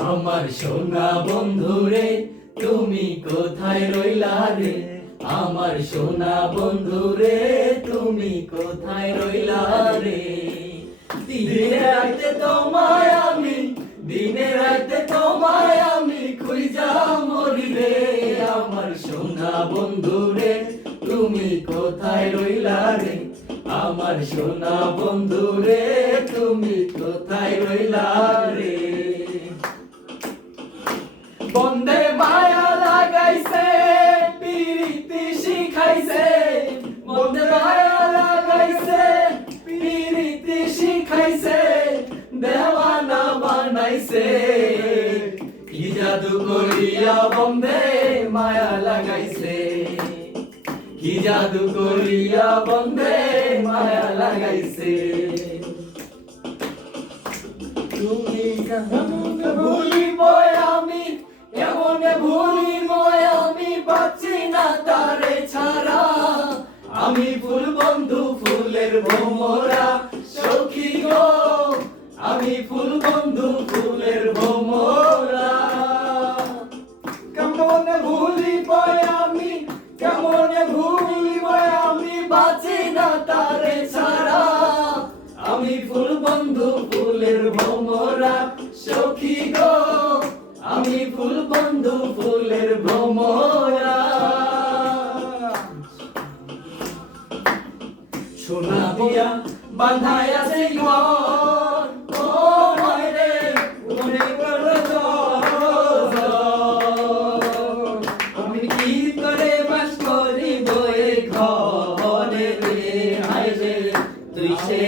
আমার সোনা বন্ধুরে তুমি কোথায় রইলা রে, আমার সোনা বন্ধুরে তুমি কোথায় রইলা রে। দিনে রাতে তোমায় আমি, দিনে রাতে তোমায় আমি খুঁজা মরি রে। আমার সোনা বন্ধুরে তুমি কোথায় রইলা রে, আমার সোনা বন্ধুরে তুমি কোথায় রইলা রে। বন্দে মায়া লাগাইছে পিরিতি শিখাইছে, বন্দে মায়া লাগাইছে পিরিতি শিখাইছে, দেওয়ানা বানাইছে। কি জাদু করিয়া বন্দে মায়া লাগাইছে, কি জাদু করিয়া বন্দে মায়া লাগাইছে। তুমি কেমনে ভুলিব আমি, কেমনে ভুলিব আমি, বাঁচি না তারে ছাড়া। আমি ফুল বন্ধু ফুলের ভোমরা সখী গো, আমি ফুল বন্ধু ফুলের ভোমরা। কেমনে ভুলিব আমি, কেমনে ভুলিব আমি, বাঁচি না তারে ছাড়া। আমি ফুল বন্ধু ফুলের ভোমরা সখী গো, আমি ফুল বন্ধু ফুলের ভোমরা। সোনা দিয়া বাঁধাই আছে ঘর, ও মায়রে মনে করো আমি কি করে বাস করিব এই ঘরে রে। হায় রে তুই সে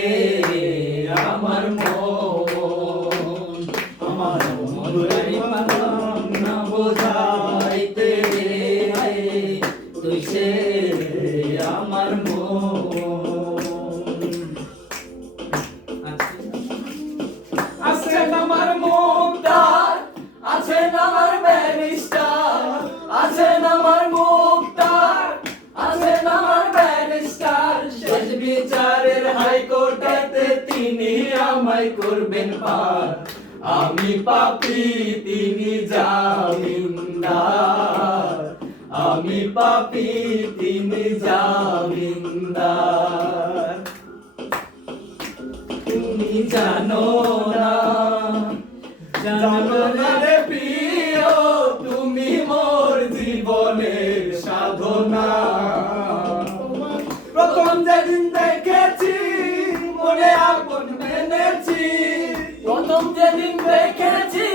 আমার মন, আমার মন না বোঝাইতে রে। হায় তুই সে আমার মন। আছেন আমার মুক্তার, আছেন আমার ব্যারিস্টার, আছেন আমার মুক্তার, আছেন আমার ব্যারিস্টার। শেষ বিচারের হাইকোর্টেতে তিনি আমায় করবেন পার। আমি পাপী তিনি জামিনদার, আমি পাপী তিনি জামিনদার। তুমি জানো না, জানো না রে প্রিয়, তুমি মোর জীবনের সাধনা। প্রথম যেদিন দেখেছি মনে আপন মেনেছি, প্রথম যেদিন দেখেছি